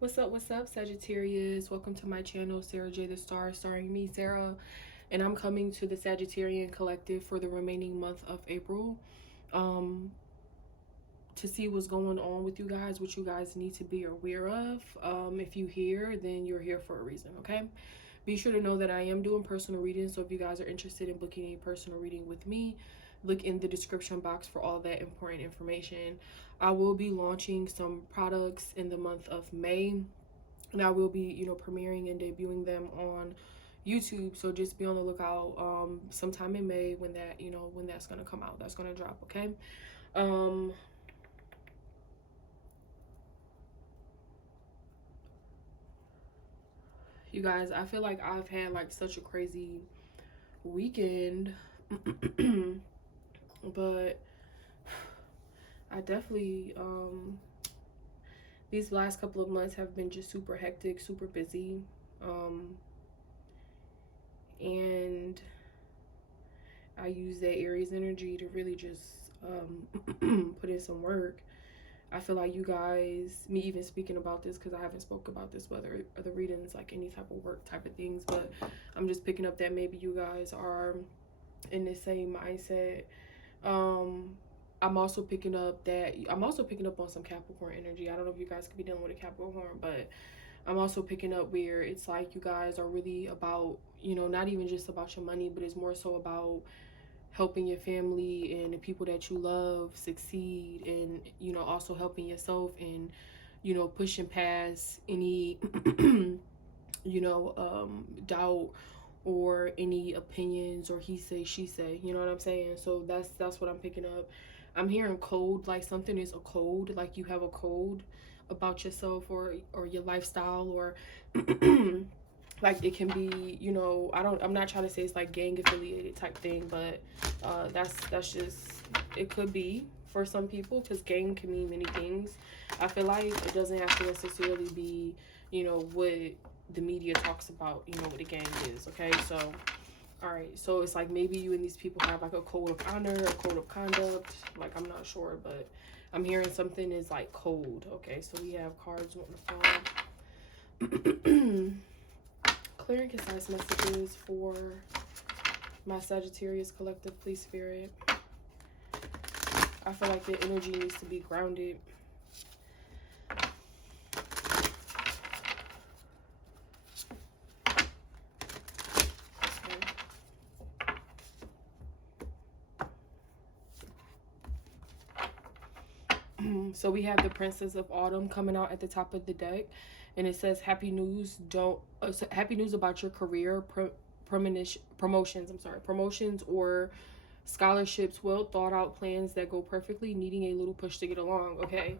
What's up, Sagittarius? Welcome to my channel, SarahjTHESTAR, starring me, Sarah. And I'm coming to the Sagittarian Collective for the remaining month of April um, to see what's going on with you guys, what you guys need to be aware of. If you here, then you're here for a reason, okay? Be sure to know that I am doing personal readings, so if you guys are interested in booking a personal reading with me, look in the description box for all that important information. I will be launching some products in the month of May, and I will be, premiering and debuting them on YouTube. So just be on the lookout sometime in May when when that's gonna come out. That's gonna drop, okay? Um you guys, I feel like I've had like such a crazy weekend. But I definitely these last couple of months have been just super hectic, super busy. And I use that Aries energy to really just put in some work. I feel like you guys, me even speaking about this, because I haven't spoke about this, whether the readings like any type of work type of things, but I'm just picking up that maybe you guys are in the same mindset. Um, I'm also picking up on some Capricorn energy. I don't know if you guys could be dealing with a Capricorn, but I'm also picking up where it's like you guys are really about, not even just about your money, but it's more so about helping your family and the people that you love succeed, and also helping yourself, and pushing past any doubt or any opinions or he say she say, you know what I'm saying? So that's what I'm picking up. I'm hearing code, like something is a code, like you have a code about yourself or your lifestyle, or like it can be, I'm not trying to say it's like gang affiliated type thing, but that's just, it could be for some people, because gang can mean many things. I feel like it doesn't have to necessarily be, what the media talks about, what a gang is, okay? So all right, so it's like maybe you and these people have like a code of honor, a code of conduct, like I'm not sure, but I'm hearing something is like code. Okay, so we have cards on the phone. Clear and concise messages for my Sagittarius collective, please, Spirit. I feel like the energy needs to be grounded. So we have the Princess of Autumn coming out at the top of the deck, and it says happy news. Happy news about your career, promotions or scholarships, well thought out plans that go perfectly, needing a little push to get along. Okay.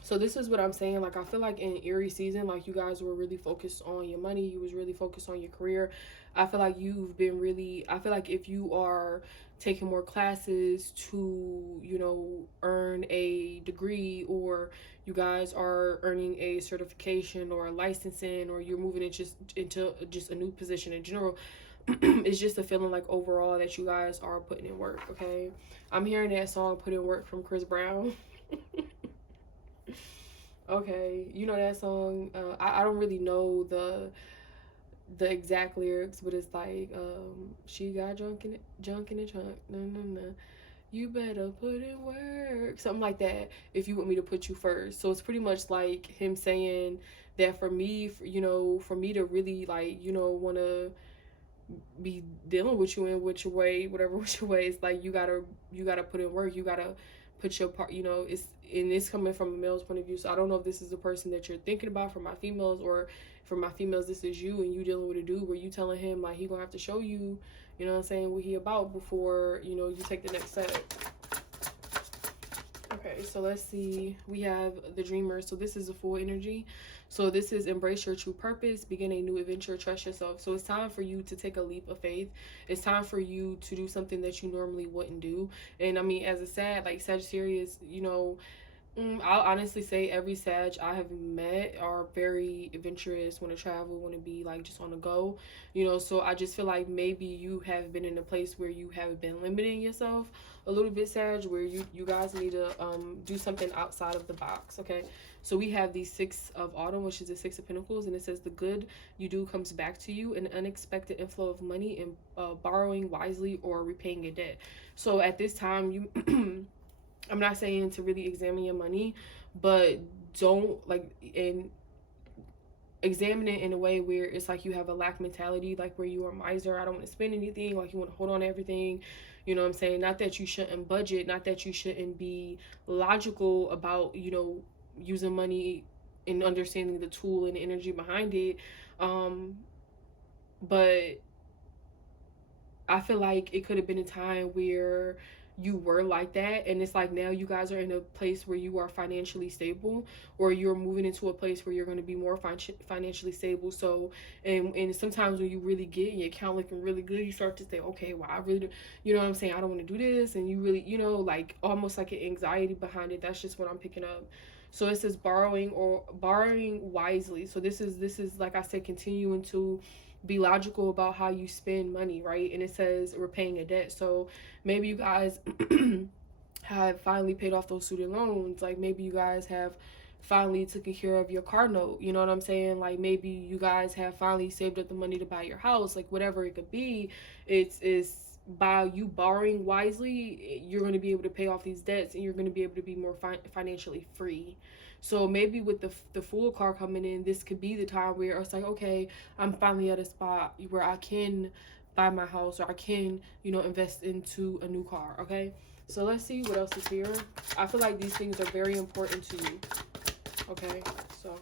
So this is what I'm saying. Like I feel like in Aries season, like you guys were really focused on your money, you was really focused on your career. I feel like I feel like if you are taking more classes to, earn a degree, or you guys are earning a certification or a licensing, or you're moving into just a new position in general, it's just a feeling like overall that you guys are putting in work, okay? I'm hearing that song Put in Work from Chris Brown. Okay, you know that song. I don't really know the exact lyrics, but it's like she got junk in the trunk. No, no, no. You better put in work, something like that, if you want me to put you first. So it's pretty much like him saying that for me, for me to really like, want to be dealing with you in which way, whatever which way, it's like you gotta put in work. You gotta put your part. It's coming from a male's point of view. So I don't know if this is the person that you're thinking about for my females, or for my females this is you and you dealing with a dude where you telling him like he gonna have to show you, what I'm saying, what he about before you take the next step. Okay, so let's see. We have the Dreamer. So this is a full energy. So this is embrace your true purpose, begin a new adventure, trust yourself. So it's time for you to take a leap of faith. It's time for you to do something that you normally wouldn't do. And I mean, as a Sagittarius, I'll honestly say every Sag I have met are very adventurous, want to travel, want to be like just on the go, you know. So I just feel like maybe you have been in a place where you have been limiting yourself a little bit, Sag, where you guys need to do something outside of the box. Okay, so we have the Six of Autumn, which is the Six of Pentacles, and it says the good you do comes back to you, an unexpected inflow of money, and borrowing wisely or repaying a debt. So at this time, you. I'm not saying to really examine your money, but don't like and examine it in a way where it's like you have a lack mentality, like where you are miser. I don't want to spend anything, like you want to hold on to everything. You know what I'm saying? Not that you shouldn't budget, not that you shouldn't be logical about, you know, using money and understanding the tool and the energy behind it. But I feel like it could have been a time where you were like that, and it's like now you guys are in a place where you are financially stable, or you're moving into a place where you're going to be more financially stable. So and sometimes when you really get your account looking really good, you start to say, okay, well, I really do, you know what I'm saying, I don't want to do this, and you really, you know, like almost like an anxiety behind it. That's just what I'm picking up. So it says borrowing wisely. So this is like I said, continuing to be logical about how you spend money, right? And it says repaying a debt. So maybe you guys have finally paid off those student loans. Like maybe you guys have finally taken care of your car note. You know what I'm saying? Like maybe you guys have finally saved up the money to buy your house. Like whatever it could be, it's by you borrowing wisely, you're going to be able to pay off these debts, and you're going to be able to be more financially free. So maybe with the Fool card coming in, this could be the time where it's like, okay, I'm finally at a spot where I can buy my house, or I can, you know, invest into a new car. Okay, so let's see what else is here. I feel like these things are very important to you. Okay, so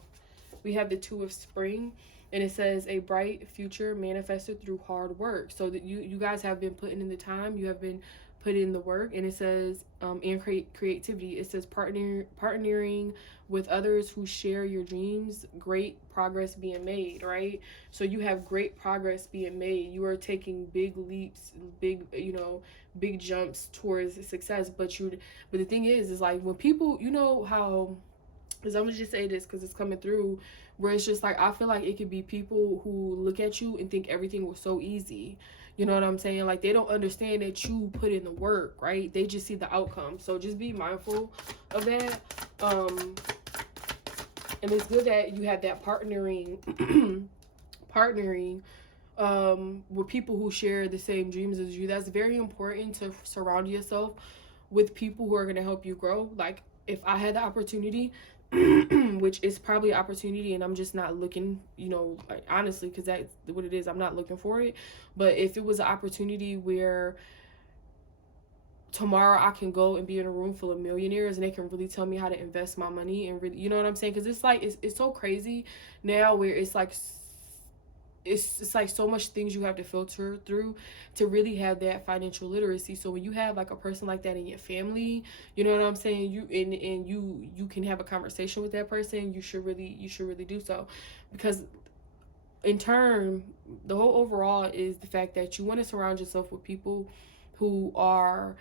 we have the Two of Spring, and it says a bright future manifested through hard work. So that you guys have been putting in the time, you have been putting in the work. And it says and creativity, it says partnering with others who share your dreams, great progress being made, right? So you have great progress being made. You are taking big leaps, big, you know, big jumps towards success. But the thing is like when people, you know how, because I'm gonna just say this because it's coming through, where it's just like I feel like it could be people who look at you and think everything was so easy. You know what I'm saying? Like they don't understand that you put in the work, right? They just see the outcome. So just be mindful of that. And it's good that you have that partnering partnering with people who share the same dreams as you. That's very important, to surround yourself with people who are going to help you grow. Like if I had the opportunity, which is probably an opportunity and I'm just not looking, you know, like, honestly, because that's what it is, I'm not looking for it. But if it was an opportunity where tomorrow I can go and be in a room full of millionaires and they can really tell me how to invest my money, and really, you know what I'm saying? Because it's like it's so crazy now where it's like it's like so much things you have to filter through to really have that financial literacy. So when you have like a person like that in your family, you know what I'm saying, you can have a conversation with that person. You should really do so, because in turn the whole overall is the fact that you want to surround yourself with people who are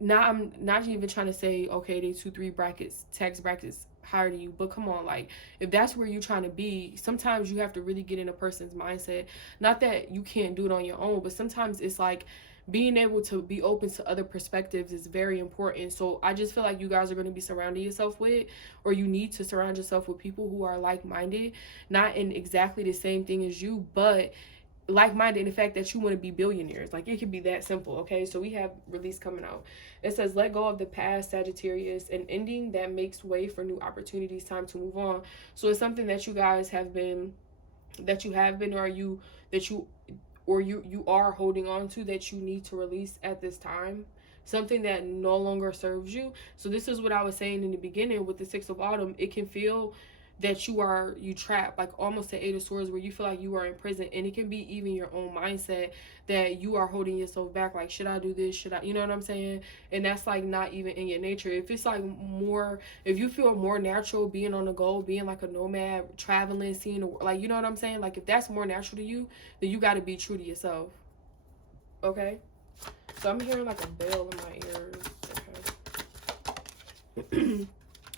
not, I'm not even trying to say okay they 2-3 brackets tax brackets higher than you, but come on, like if that's where you're trying to be, sometimes you have to really get in a person's mindset. Not that you can't do it on your own, but sometimes it's like being able to be open to other perspectives is very important. So I just feel like you guys are going to be surrounding yourself with, or you need to surround yourself with people who are like-minded, not in exactly the same thing as you, but like-minded in the fact that you want to be billionaires. Like it could be that simple. Okay, so we have release coming out. It says let go of the past, Sagittarius, an ending that makes way for new opportunities, time to move on. So it's something that you guys have been, or you are holding on to, that you need to release at this time, something that no longer serves you. So this is what I was saying in the beginning with the Six of Autumn. It can feel that you trapped, like almost the Eight of Swords, where you feel like you are in prison, and it can be even your own mindset that you are holding yourself back, like should I do this, should I, you know what I'm saying? And that's like not even in your nature. If it's like more, if you feel more natural being on the go, being like a nomad, traveling, seeing the, like, you know what I'm saying, like if that's more natural to you, then you got to be true to yourself. Okay, so I'm hearing like a bell in my ears. Okay.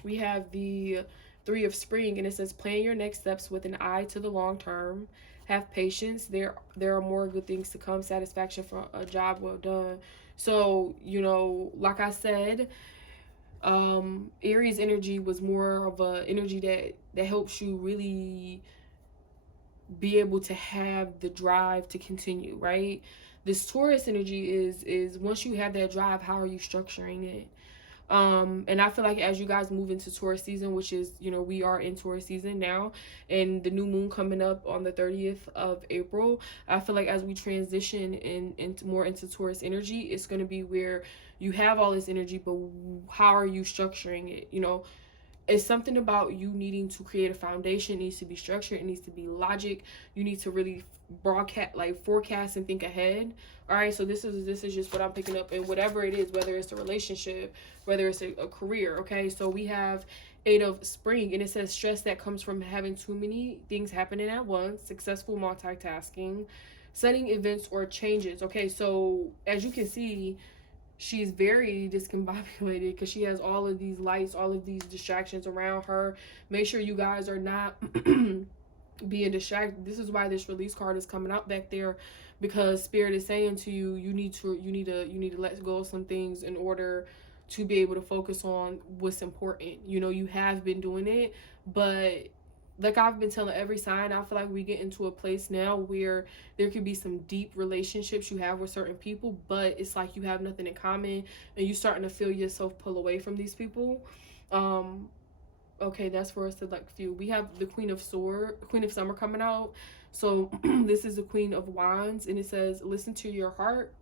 We have the Three of Spring, and it says plan your next steps with an eye to the long term. Have patience. There are more good things to come. Satisfaction for a job well done. So, like I said, Aries energy was more of a energy that helps you really be able to have the drive to continue, right? This Taurus energy is once you have that drive, how are you structuring it? And I feel like as you guys move into Taurus season, which is, we are in Taurus season now, and the new moon coming up on the 30th of April, I feel like as we transition into more into Taurus energy, it's going to be where you have all this energy, but how are you structuring it? It's something about you needing to create a foundation. It needs to be structured. It needs to be logic. You need to really broadcast, like forecast and think ahead. All right, so this is just what I'm picking up, and whatever it is, whether it's a relationship, whether it's a career. Okay, so we have Eight of Spring, and it says stress that comes from having too many things happening at once, successful multitasking, sudden events or changes. Okay, so as you can see, she's very discombobulated because she has all of these lights, all of these distractions around her. Make sure you guys are not being distracted. This is why this release card is coming out back there, because Spirit is saying to you, you need to let go of some things in order to be able to focus on what's important. You have been doing it, but like I've been telling every sign, I feel like we get into a place now where there could be some deep relationships you have with certain people, but it's like you have nothing in common, and you starting to feel yourself pull away from these people. Okay, that's for us to like feel. We have the Queen of Summer coming out. So this is the Queen of Wands, and it says, listen to your heart.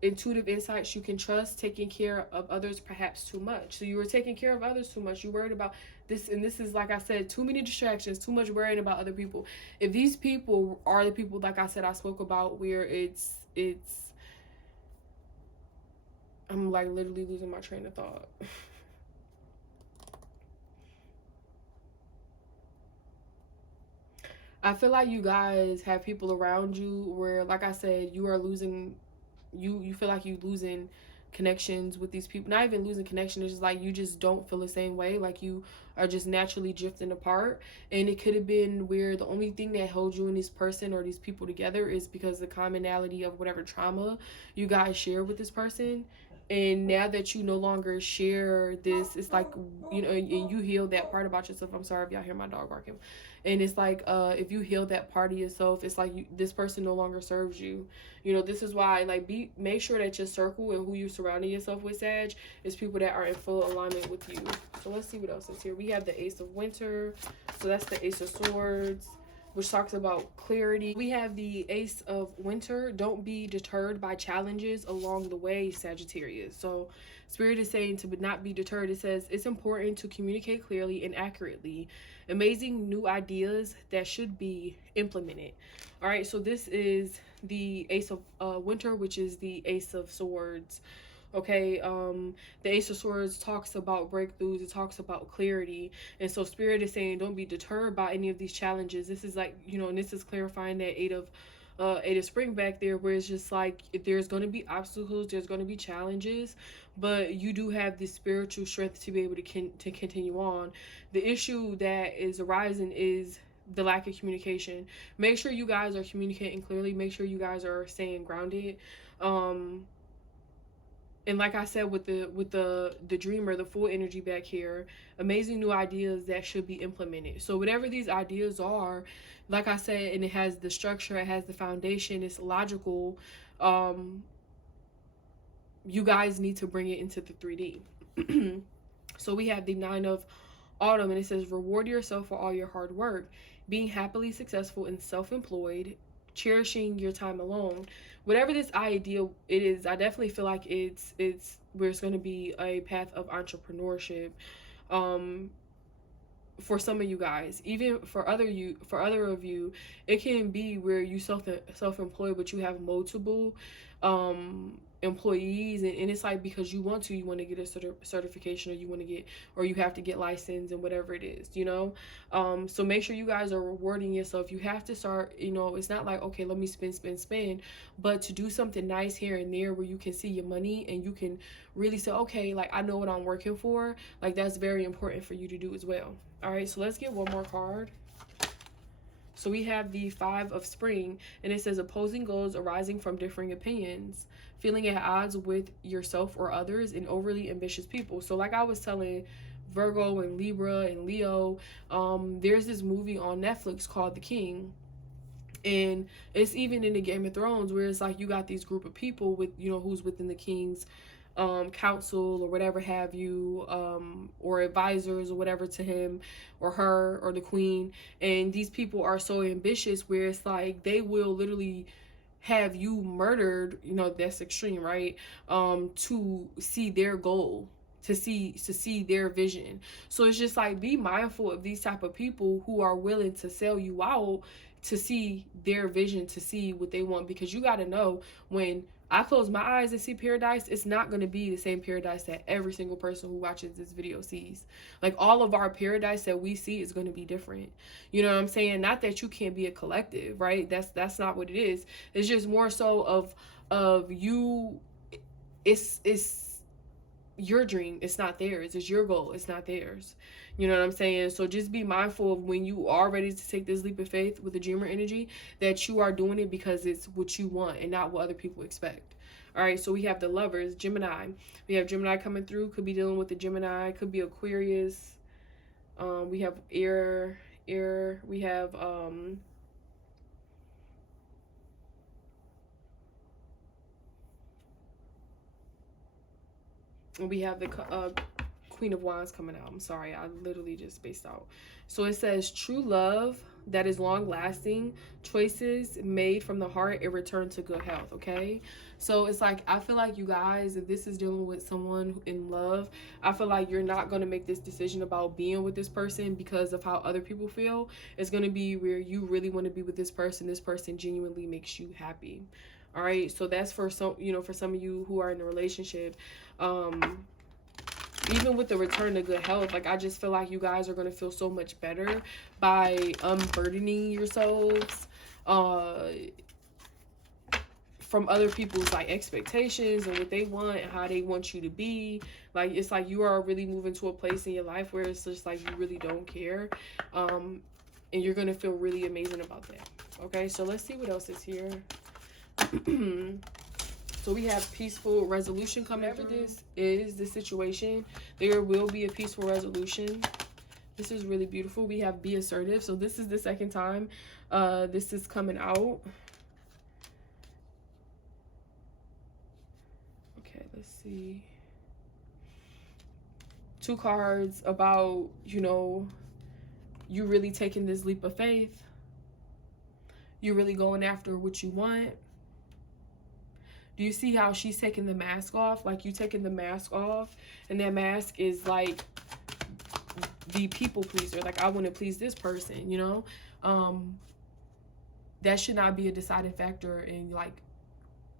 Intuitive insights you can trust, taking care of others perhaps too much. So you were taking care of others too much. You worried about this, and this is, like I said, too many distractions, too much worrying about other people. If these people are the people, like I said, I spoke about, where it's I'm like literally losing my train of thought. I feel like you guys have people around you where, like I said, you are losing, you feel like you losing connections with these people. Not even losing connection, it's just like you just don't feel the same way, like you are just naturally drifting apart. And it could have been where the only thing that holds you and this person or these people together is because the commonality of whatever trauma you guys share with this person. And now that you no longer share this, it's like, and you heal that part about yourself. I'm sorry if y'all hear my dog barking. And it's like, if you heal that part of yourself, it's like this person no longer serves you. This is why, like, make sure that your circle and who you're surrounding yourself with, Sag, is people that are in full alignment with you. So let's see what else is here. We have the Ace of Winter. So that's the Ace of Swords, which talks about clarity. We have the Ace of Winter. Don't be deterred by challenges along the way, Sagittarius. So Spirit is saying to not be deterred. It says it's important to communicate clearly and accurately. Amazing new ideas that should be implemented. All right, so this is the Ace of Winter, which is the Ace of Swords. Okay, the Ace of Swords talks about breakthroughs. It talks about clarity. And so Spirit is saying don't be deterred by any of these challenges. This is like, and this is clarifying that Eight of Spring back there, where it's just like, there's going to be obstacles, there's going to be challenges, but you do have the spiritual strength to be able to continue on. The issue that is arising is the lack of communication. Make sure you guys are communicating clearly. Make sure you guys are staying grounded. And like I said, with the dreamer, the full energy back here, amazing new ideas that should be implemented. So whatever these ideas are, like I said, and it has the structure, it has the foundation, it's logical. You guys need to bring it into the 3D. So we have the Nine of Autumn, and it says reward yourself for all your hard work, being happily successful and self-employed, cherishing your time alone. Whatever this idea it is, I definitely feel like it's where it's going to be a path of entrepreneurship. For some of you guys, even for other of you, it can be where you self-employed, but you have multiple employees, and it's like because you want to get a certification, or you have to get licensed and whatever it is, you know. So make sure you guys are rewarding yourself. You have to start, you know, it's not like, okay, let me spend, but to do something nice here and there where you can see your money and you can really say, okay, like I know what I'm working for. Like that's very important for you to do as well. All right, so let's get one more card. So we have the Five of Spring, and it says opposing goals arising from differing opinions, feeling at odds with yourself or others, and overly ambitious people. So like I was telling Virgo and Libra and Leo, there's this movie on Netflix called The King. And it's even in the Game of Thrones where it's like you got these group of people with, you know, who's within the king's council or whatever have you, or advisors or whatever to him or her or the queen. And these people are so ambitious where it's like they will literally have you murdered, you know, that's extreme, right? To see their goal, to see their vision. So it's just like be mindful of these type of people who are willing to sell you out to see their vision, to see what they want, because you got to know, when I close my eyes and see paradise, it's not going to be the same paradise that every single person who watches this video sees. Like all of our paradise that we see is going to be different. You know what I'm saying? Not that you can't be a collective, right? That's not what it is. It's just more so of you. It's your dream. It's not theirs. It's your goal. It's not theirs. You know what I'm saying? So just be mindful of when you are ready to take this leap of faith with the dreamer energy, that you are doing it because it's what you want and not what other people expect. All right, so we have the Lovers, Gemini. We have Gemini coming through. Could be dealing with the Gemini. Could be Aquarius. We have air. We have the Queen of Wands coming out. I'm sorry, I literally just spaced out. So it says true love that is long lasting, choices made from the heart, and return to good health. Okay, so it's like I feel like you guys, if this is dealing with someone in love, I feel like you're not going to make this decision about being with this person because of how other people feel. It's going to be where you really want to be with this person. This person genuinely makes you happy. All right, so that's for some, you know, for some of you who are in a relationship. Even with the return to good health, like I just feel like you guys are going to feel so much better by unburdening yourselves from other people's like expectations and what they want and how they want you to be. Like it's like you are really moving to a place in your life where it's just like you really don't care, and you're going to feel really amazing about that. Okay, so let's see what else is here. So we have peaceful resolution coming. Whatever this is, the situation, there will be a peaceful resolution. This is really beautiful. We have be assertive. So this is the second time this is coming out. Okay, let's see. Two cards about, you know, you really taking this leap of faith. You're really going after what you want. Do you see how she's taking the mask off? Like you taking the mask off, and that mask is like the people pleaser. Like I want to please this person, you know? That should not be a deciding factor in like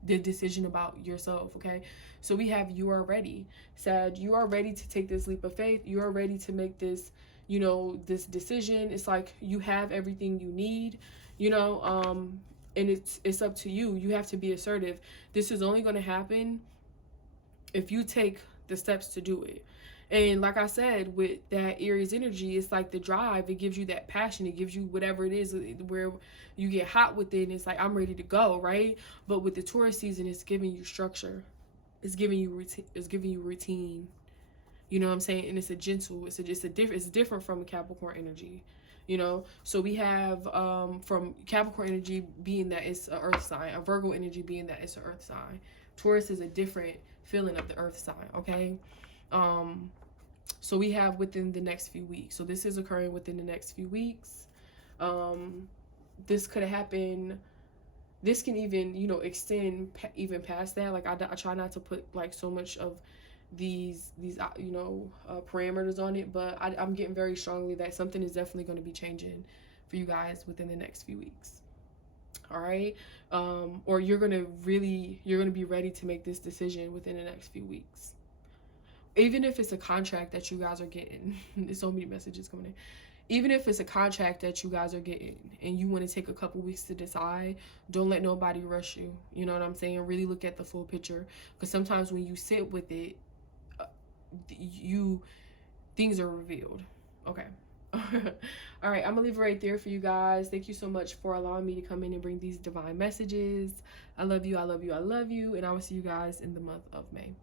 the decision about yourself, okay? So we have you are ready. Sag, you are ready to take this leap of faith. You are ready to make this, you know, this decision. It's like you have everything you need, you know, and it's up to you. You have to be assertive. This is only going to happen if you take the steps to do it. And like I said, with that Aries energy, it's like the drive. It gives you that passion. It gives you whatever it is where you get hot with it. And it's like, I'm ready to go, right? But with the Taurus season, it's giving you structure. It's giving you routine. It's giving you routine. You know what I'm saying? And it's a gentle. It's different from a Capricorn energy. You know, so we have from Capricorn energy being that it's an earth sign, a Virgo energy being that it's an earth sign. Taurus is a different feeling of the earth sign, okay? So we have within the next few weeks. So this is occurring within the next few weeks. This could happen. This can even, you know, extend even past that. Like I try not to put like so much of these you know, parameters on it, but I'm getting very strongly that something is definitely going to be changing for you guys within the next few weeks. all right? Or you're gonna be ready to make this decision within the next few weeks. Even if it's a contract that you guys are getting, there's so many messages coming in. Even if it's a contract that you guys are getting and you want to take a couple weeks to decide, don't let nobody rush you. You know what I'm saying? Really look at the full picture, because sometimes when you sit with it, things are revealed. Okay. All right, I'm gonna leave it right there for you guys. Thank you so much for allowing me to come in and bring these divine messages. I love you, I love you, I love you, and I will see you guys in the month of May.